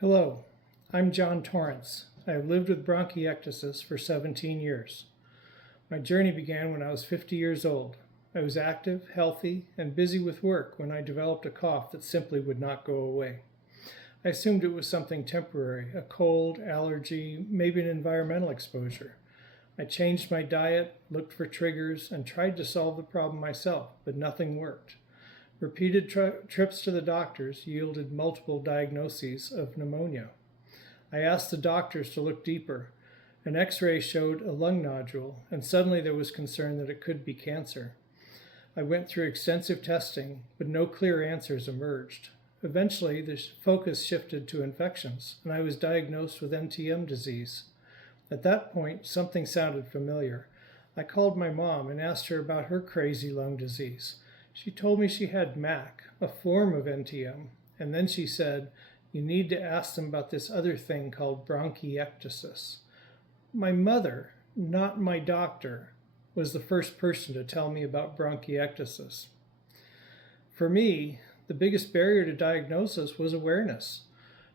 Hello, I'm John Torrance. I have lived with bronchiectasis for 17 years. My journey began when I was 50 years old. I was active, healthy, and busy with work when I developed a cough that simply would not go away. I assumed it was something temporary, a cold, allergy, maybe an environmental exposure. I changed my diet, looked for triggers, and tried to solve the problem myself, but nothing worked. Repeated trips to the doctors yielded multiple diagnoses of pneumonia. I asked the doctors to look deeper. An X-ray showed a lung nodule, and suddenly there was concern that it could be cancer. I went through extensive testing, but no clear answers emerged. Eventually, the focus shifted to infections, and I was diagnosed with NTM disease. At that point, something sounded familiar. I called my mom and asked her about her crazy lung disease. She told me she had MAC, a form of NTM, and then she said, "You need to ask them about this other thing called bronchiectasis." My mother, not my doctor, was the first person to tell me about bronchiectasis. For me, the biggest barrier to diagnosis was awareness.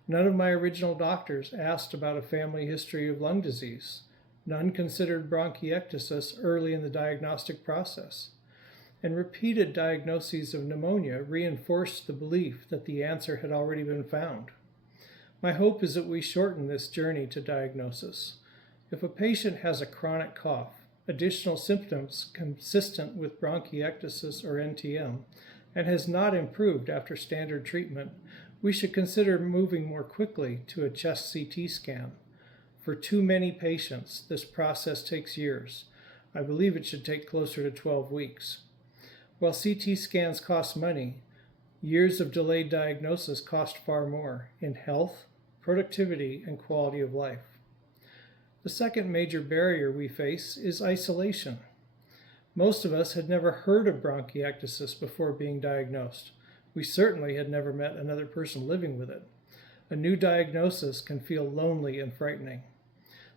None of my original doctors asked about a family history of lung disease. None considered bronchiectasis early in the diagnostic process. And repeated diagnoses of pneumonia reinforced the belief that the answer had already been found. My hope is that we shorten this journey to diagnosis. If a patient has a chronic cough, additional symptoms consistent with bronchiectasis or NTM, and has not improved after standard treatment, we should consider moving more quickly to a chest CT scan. For too many patients, this process takes years. I believe it should take closer to 12 weeks. While CT scans cost money, years of delayed diagnosis cost far more in health, productivity, and quality of life. The second major barrier we face is isolation. Most of us had never heard of bronchiectasis before being diagnosed. We certainly had never met another person living with it. A new diagnosis can feel lonely and frightening.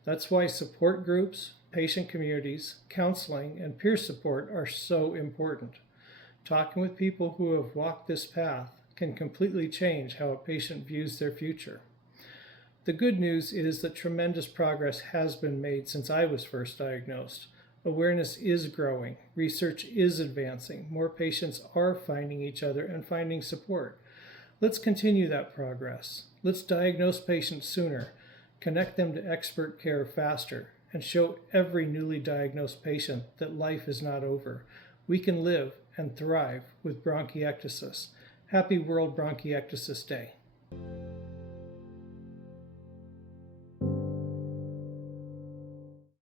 That's why support groups, patient communities, counseling, and peer support are so important. Talking with people who have walked this path can completely change how a patient views their future. The good news is that tremendous progress has been made since I was first diagnosed. Awareness is growing, research is advancing, more patients are finding each other and finding support. Let's continue that progress. Let's diagnose patients sooner, connect them to expert care faster, and show every newly diagnosed patient that life is not over. We can live and thrive with bronchiectasis. Happy World Bronchiectasis Day.